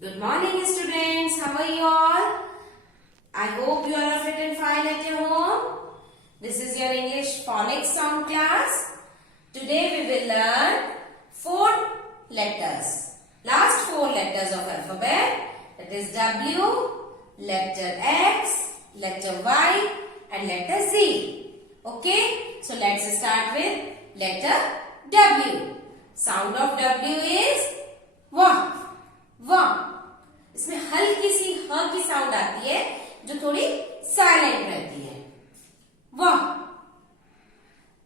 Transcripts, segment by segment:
Good morning, students. How are you all? I hope you are fit and fine at your home. This is your English phonics sound class. Today we will learn 4 letters. Last 4 letters of alphabet. That is W, letter X, letter Y and letter Z. Okay? So let's start with letter W. Sound of W is W. W. इसमें हल्की सी ह की साउंड आती है जो थोड़ी साइलेंट रहती है. वाह.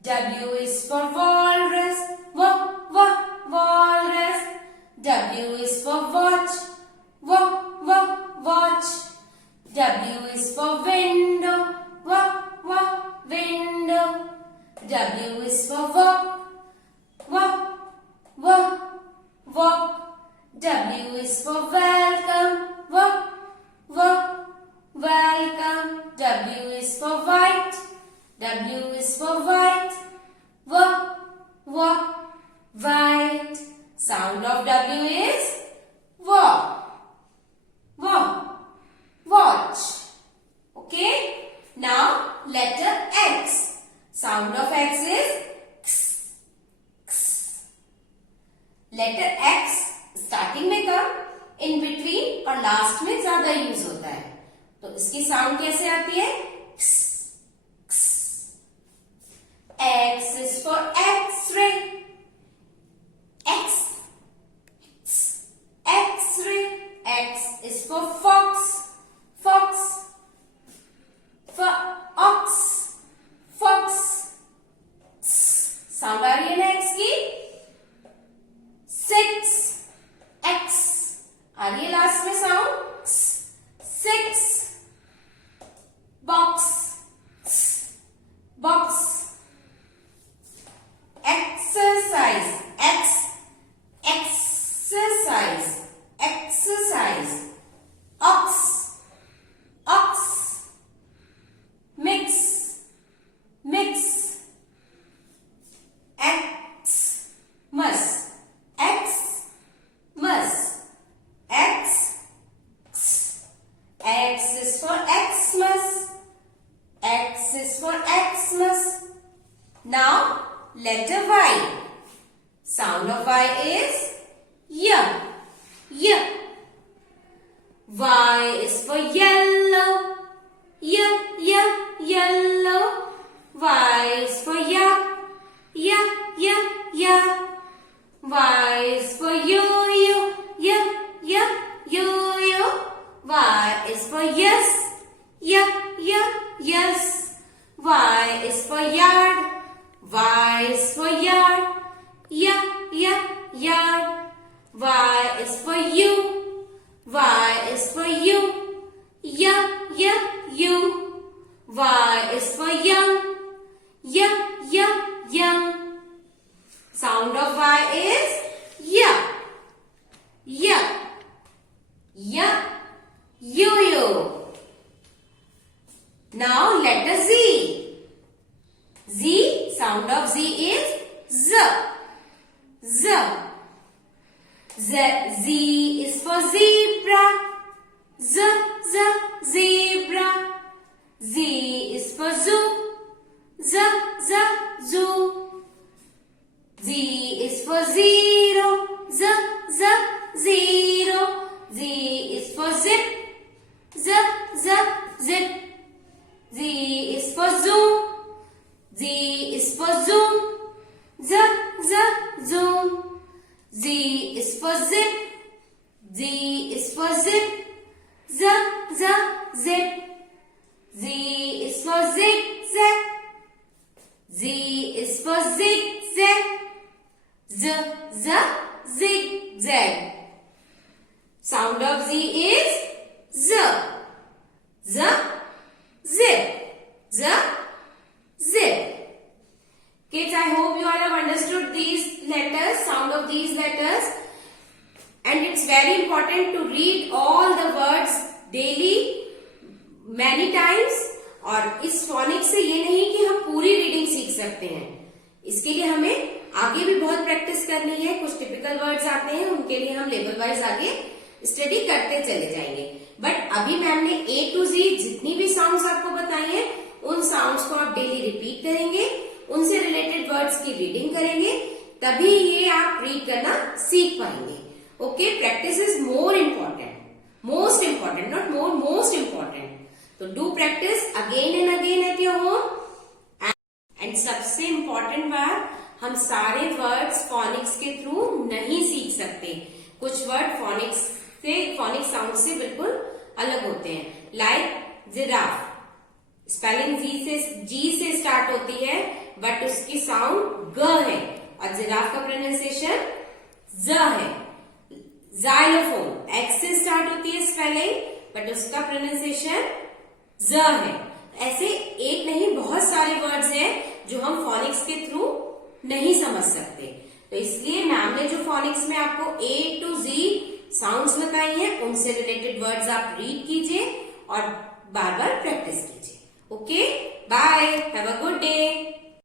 W is for walrus. वाह वाह walrus. W is for watch. वाह वाह watch. W is for window. वाह वाह window. W is for walk. वाह वाह walk. W is for welcome. Walk, walk, welcome. W is for white. W is for white. Walk, walk, white. Sound of W is walk, walk, watch. Okay. Now letter X. Sound of X is x, x. Letter X starting में कम, in between और लास्ट में ज्यादा यूज होता है. तो इसकी साउंड कैसे आती है? X is for X-ray. X, X-ray. X is for fox. Fox. For ox. Fox. Sound आ रही है ना X की? 6. X आ रही है लास्ट में sound. 6. Box. Box. Exercise. X. Exercise. Exercise. Ox. Ox. Mix. Mix. Xmas. X is for Xmas. X is for Xmas. Now letter Y. Sound of Y is Y. Y. Y is for yellow. Y, y, yellow. Y is for yak. Y, y, yak. Y is for yo-yo. Y, y, yo-yo. Y is for yes. Yeah, yeah, yes. Y is for yard. Y is for yard. Yeah, yeah, yard. Y is for you. Y is for you. Yeah, yeah, you. Y is for young. Yeah, yeah, young. Sound of Y is yeah. Yeah. Yeah. Yo-yo. Now letter Z. Z, sound of Z is Z. Z. Z is for zebra. Z, Z, zebra. Z is for zoo. Z, Z, zoo. Z is for zero. Z, Z, zero. Z is for zip. Z, Z, zip. Z is for zoom. Z is for zoom. Z, Z, zoom. Z is for zip. Z is for zip. Z, Z, zip. Z is for zigzag. Z is for zigzag. Z, Z, zigzag. Sound of Z is Z. Z, zip. Z, zip. Kids, I hope you all have understood these letters, sound of these letters. And it's very important to read all the words daily, many times. और इस phonics से ये नहीं कि हम पूरी रीडिंग सीख सकते हैं. इसके लिए हमें आगे भी बहुत प्रैक्टिस करनी है. कुछ टिपिकल वर्ड्स आते हैं, उनके लिए हम लेवल वाइज आगे स्टडी करते चले जाएंगे। बट अभी मैम ने A to Z जितनी भी साउंड्स आपको बताई हैं, उन साउंड्स को आप डेली रिपीट करेंगे, उनसे रिलेटेड वर्ड्स की रीडिंग करेंगे, तभी ये आप रीड करना सीख पाएंगे। Okay, practice is more important, most important, not more, most important. तो do practice again and again at your home. And सबसे इम्पोर्टेंट बात, हम सारे वर्ड्स फोनिक्स के थ्रू नहीं सीख सकते। कुछ वर्ड फोनिक साउंड से बिल्कुल अलग होते हैं। लाइक जिराफ, स्पेलिंग जी से स्टार्ट होती है, बट उसकी साउंड ग है, और जिराफ का प्रोनाउंसिएशन ज है। जाइलोफोन एक्स से स्टार्ट होती है स्पेलिंग, बट उसका प्रोनाउंसिएशन ज है। ऐसे एक नहीं, बहुत सारे वर्ड्स हैं जो हम फोनिक्स के थ्रू नहीं समझ सकते। तो इसलिए मैम ने जो फोनिक्स में आपको A to Z साउंड्स बताई हैं, उनसे रिलेटेड वर्ड्स आप रीड कीजिए और बार बार प्रैक्टिस कीजिए। Okay, bye, have a good day.